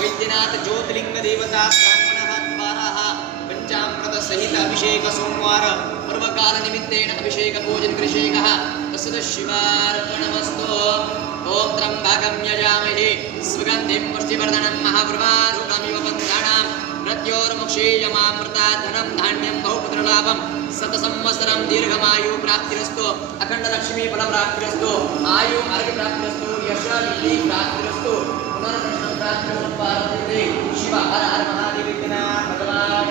वैद्यनाथ ज्योतिर्लिंग देवता ब्राह्मणः द्वाराः पंचामृत सहित अभिषेक सोमवार पर्वकाल निमित्तेन अभिषेक भोजन कृषेकः तस्य शिवार्पणमस्तु। ओम त्र्यंबकं यजामहे सुगन्धिं पुष्टिवर्धनं महाप्रभारूपमिव बन्धानां मृत्योर्मुक्षीयमामृतात् धनं धान्यं बहुपुत्रलाभं शतसंवत्सरं दीर्घमायु प्राप्तिरस्तु अखंड लक्ष्मी फलप्राप्तिरस्तु आयु आरोग्य प्राप्तिरस्तु यश विद्धि प्राप्तिरस्तु पुनर्दर्शनं प्राप्तिरस्तु पार्वती शिव हर हर महादेव भगवान।